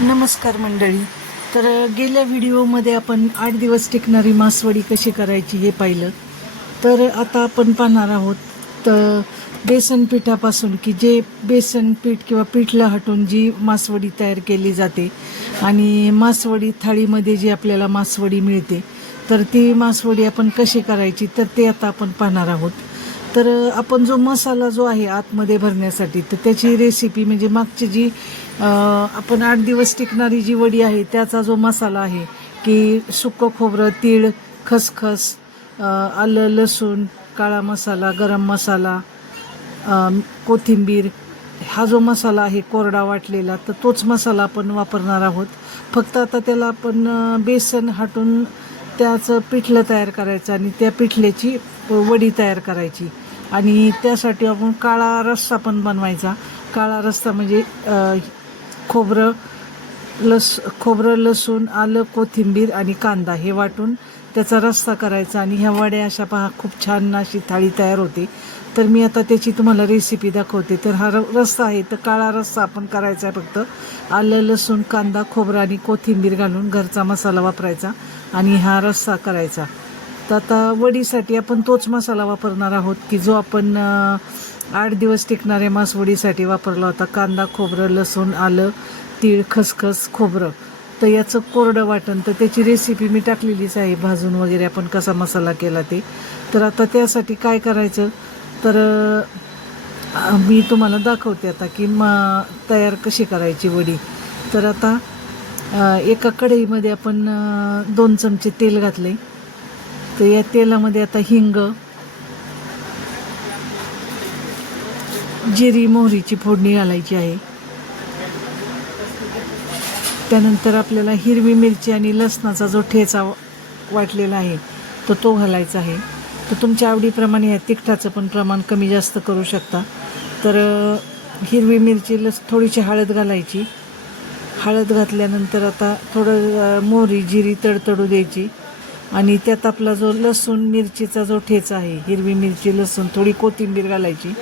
नमस्कार मंडळी. तर गेल्या व्हिडिओमध्ये आपण 8 दिवस टिकणारी मासवडी कशी करायची हे पाहिलं. तर आता आपण पाहणार आहोत तर बेसन पिठापासून की जे बेसन पीठ किंवा पिठलं हटून जी मासवडी तयार केली जाते आणि मासवडी थाळीमध्ये जी आपल्याला मासवडी मिळते तर ती मासवडी आपण कशी करायची तर ते आता आपण पाहणार आहोत. तर आपण जो मसाला जो आहे आतमध्ये भरण्यासाठी तर त्याची रेसिपी म्हणजे मागची जी आपण 8 दिवस टिकणारी जी वडी आहे त्याचा जो मसाला आहे की सुकं खोबरं, तीळ, खसखस, आलं, लसूण, काळा मसाला, गरम मसाला, कोथिंबीर, हा जो मसाला आहे कोरडा वाटलेला तर तोच मसाला आपण वापरणार आहोत. फक्त आता त्याला आपण बेसन हटून त्याचं पिठलं तयार करायचं आणि त्या पिठल्याची वडी तयार करायची आणि त्यासाठी आपण काळा रस्सा पण बनवायचा. काळा रस्सा म्हणजे खोबरं, लसूण, आलं, कोथिंबीर आणि कांदा हे वाटून त्याचा रस्सा करायचा आणि ह्या वड्या अशा पहा खूप छान अशी थाळी तयार होते. तर मी आता त्याची तुम्हाला रेसिपी दाखवते. तर हा रस्सा आहे तर काळा रस्सा आपण करायचा आहे. फक्त आलं, लसूण, कांदा, खोबरं आणि कोथिंबीर घालून घरचा मसाला वापरायचा आणि हा रस्सा करायचा. तर आता वडीसाठी आपण तोच मसाला वापरणार आहोत की जो आपण 8 दिवस टिकणाऱ्या मासवडीसाठी वापरला होता. कांदा, खोबरं, लसूण, आलं, तीळ, खसखस, खोबरं. तर याचं कोरडं वाटण तर त्याची रेसिपी मी टाकलेलीच आहे भाजून वगैरे आपण कसा मसाला केला ते. तर आता त्यासाठी काय करायचं तर मी तुम्हाला दाखवते आता की तयार कशी करायची वडी. तर आता एका कढईमध्ये आपण 2 चमचे तेल घातले. तर या तेलामध्ये आता हिंग, जिरी, मोहरीची फोडणी घालायची आहे. त्यानंतर आपल्याला हिरवी मिरची आणि लसणाचा जो ठेचा वाटलेला आहे तर तो घालायचा आहे. तर तुमच्या आवडीप्रमाणे या तिखटाचं पण प्रमाण कमी जास्त करू शकता. तर हिरवी मिरची थोडीशी हळद घालायची. हळद घातल्यानंतर आता थोडं मोहरी जिरी तडतडू द्यायची आणि त्यात आपला जो लसूण मिरचीचा जो ठेचा आहे, हिरवी मिरची, लसूण, थोडी कोथिंबीर घालायची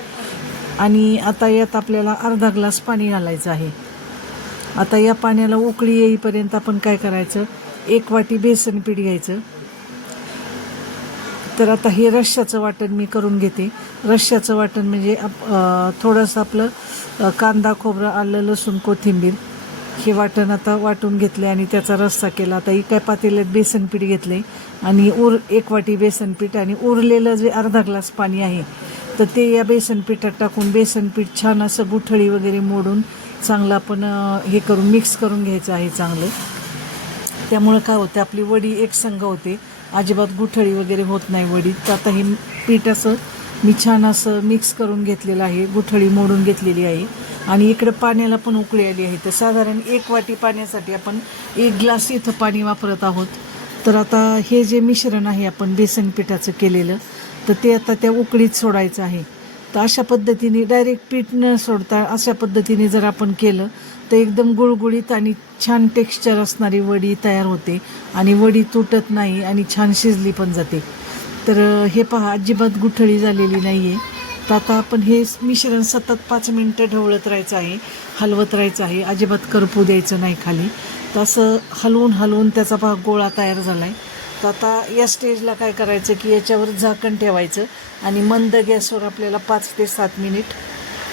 आणि आता यात आपल्याला अर्धा ग्लास पाणी घालायचं आहे. आता या पाण्याला उकळी येईपर्यंत आपण काय करायचं, 1 वाटी बेसन पीठ घ्यायचं. तर आता हे रश्श्याचं वाटण मी करून घेते. रश्श्याचं वाटण म्हणजे थोडंसं आपलं कांदा, खोबरं, आलं, लसूण, कोथिंबीर हे वाटण आता वाटून घेतले आणि त्याचा रस्सा केला. आता ही काय पातेल्यात बेसन पीठ घेतले आणि 1 वाटी बेसन पीठ आणि उरलेलं जे अर्धा ग्लास पाणी आहे तर ते या बेसन पिठात टाकून बेसन पीठ छान असं गुठळी वगैरे मोडून चांगलं आपण हे करून मिक्स करून घ्यायचं आहे चांगलं. त्यामुळं काय होतं आपली वडी एकसंग होते, अजिबात गुठळी वगैरे होत नाही वडी. तर आता हे पीठ असं मी छान असं मिक्स करून घेतलेलं आहे, गुठळी मोडून घेतलेली आहे आणि इकडं पाण्याला पण उकळी आली आहे. तर साधारण 1 वाटी पाण्यासाठी आपण 1 ग्लास इथं पाणी वापरत आहोत. तर आता हे जे मिश्रण आहे आपण बेसन पिठाचं केलेलं तर ते आता त्या उकळीत सोडायचं आहे. तर अशा पद्धतीने डायरेक्ट पीठ न सोडता अशा पद्धतीने जर आपण केलं तर एकदम गुळगुळीत आणि छान टेक्स्चर असणारी वडी तयार होते आणि वडी तुटत नाही आणि छान शिजली पण जाते. तर हे पहा अजिबात गुठळी झालेली नाही आहे. तर आता आपण हे मिश्रण सतत 5 मिनटं ढवळत राहायचं आहे, हलवत राहायचं आहे, अजिबात करपू द्यायचं नाही खाली. तर असं हलवून त्याचा पहा गोळा तयार झाला आहे. तर आता या स्टेजला काय करायचं की याच्यावर झाकण ठेवायचं आणि मंद गॅसवर आपल्याला 5 ते 7 मिनिट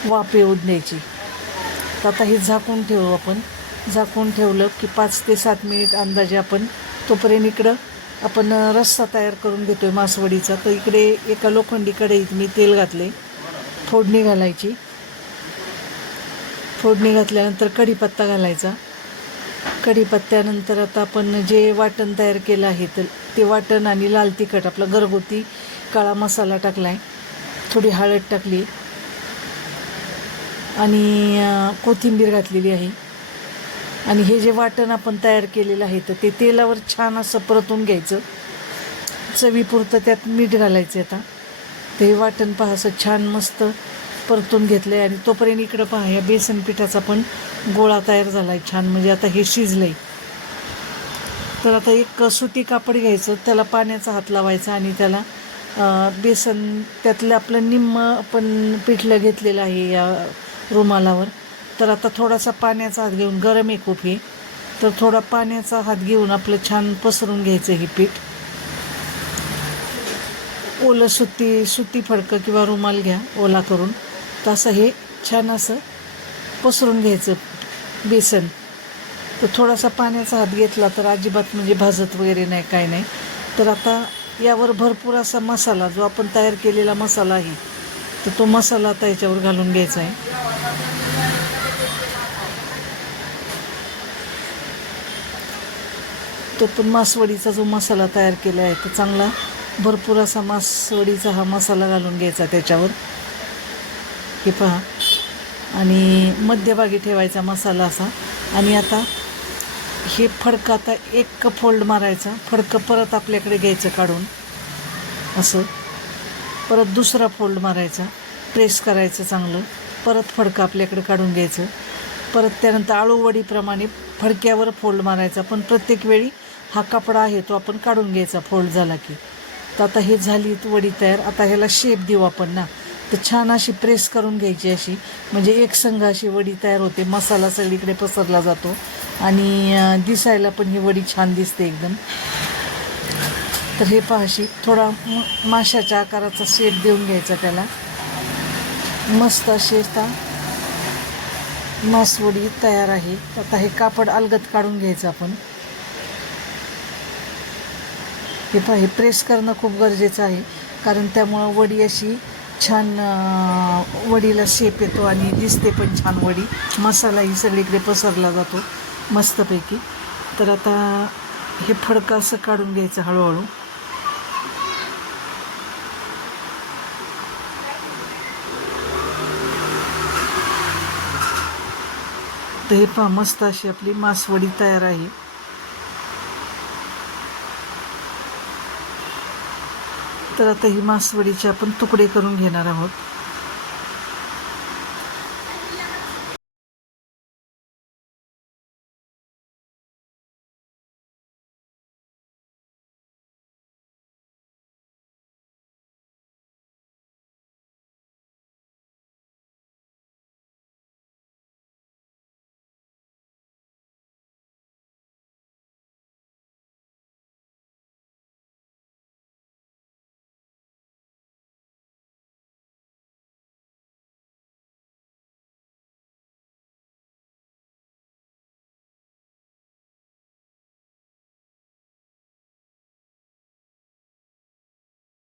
वाफ येऊ द्यायची. तर आता हे झाकून ठेवू आपण. झाकून ठेवलं की 5 ते 7 मिनिट अंदाजे आपण तोपर्यंत इकडं आपण रस्सा तयार करून घेतो आहे मासवडीचा. तर इकडे एका लोखंडी कढईत मी तेल घातले, फोडणी घालायची. फोडणी घातल्यानंतर कढीपत्ता घालायचा. कढीपत्त्यानंतर आता आपण जे वाटण तयार केलं आहे तर ते वाटण आणि लाल तिखट आपला घरगुती काळा मसाला टाकला आहे, थोडी हळद टाकली आणि कोथिंबीर घातलेली आहे आणि हे जे वाटण आपण तयार केलेलं आहे तर ते तेलावर छान असं परतून घ्यायचं. चवीपुरतं त्यात मीठ घालायचं. आता ते वाटण पहा असं छान मस्त परतून घेतलं आहे आणि तोपर्यंत इकडं पहा या बेसन पिठाचा पण गोळा तयार झाला आहे छान, म्हणजे आता हे शिजलं आहे. तर आता एक सुती कापड घ्यायचं, त्याला पाण्याचा हात लावायचा आणि त्याला बेसन त्यातलं आपलं निम्म आपण पिठलं घेतलेलं आहे या रुमालावर. तर आता थोडासा पाण्याचा हात घेऊन गरम आहे खूप हे तर थोडा पाण्याचा हात घेऊन आपलं छान पसरून घ्यायचं हे पीठ. ओलं सुती फडकं किंवा रुमाल घ्या ओला करून, तसं हे छान असं पसरून घ्यायचं बेसन. तर थोडासा पाण्याचा हात घेतला तर अजिबात म्हणजे भाजत वगैरे नाही, काय नाही. तर आता यावर भरपूर असा मसाला, जो आपण तयार केलेला मसाला आहे, तर तो मसाला आता याच्यावर घालून घ्यायचा आहे. तो पण मासवडीचा जो मसाला तयार केला आहे, तो चांगला भरपूर असा मासवडीचा हा मसाला घालून घ्यायचा त्याच्यावर. हे पहा, आणि मध्यभागी ठेवायचा मसाला असा. आणि आता हे फडकं आता एक फोल्ड मारायचा, फडकं परत आपल्याकडे घ्यायचं काढून असं, परत दुसरा फोल्ड मारायचा, प्रेस करायचं चांगलं, परत फडकं आपल्याकडे काढून घ्यायचं. परत त्यानंतर आळूवडीप्रमाणे फडक्यावर फोल्ड मारायचा, पण प्रत्येक वेळी हा कपडा आहे तो आपण काढून घ्यायचा फोल्ड झाला की. तर आता हे झाली वडी तयार. आता ह्याला शेप देऊ आपण ना, तर छान अशी प्रेस करून घ्यायची अशी, म्हणजे एक संघ अशी वडी तयार होते. मसाला सगळीकडे पसरला जातो आणि दिसायला पण ही वडी छान दिसते एकदम. तर हे पहा, अशी थोडा माशाच्या आकाराचा शेप देऊन घ्यायचा त्याला. मस्त अशी आता मासवडी तयार आहे. आता हे कापड अलगद काढून घ्यायचं आपण. हे पहा, हे प्रेस करणं खूप गरजेचं आहे, कारण त्यामुळं वडी अशी छान वडीला शेप येतो आणि दिसते पण छान वडी. मसालाही सगळीकडे पसरला जातो मस्तपैकी. तर आता हे फडकं असं काढून घ्यायचं हळूहळू. तर हे पहा, मस्त अशी आपली मासवडी तयार आहे. तर आता ही मासवडीचे आपण तुकडे करून घेणार आहोत.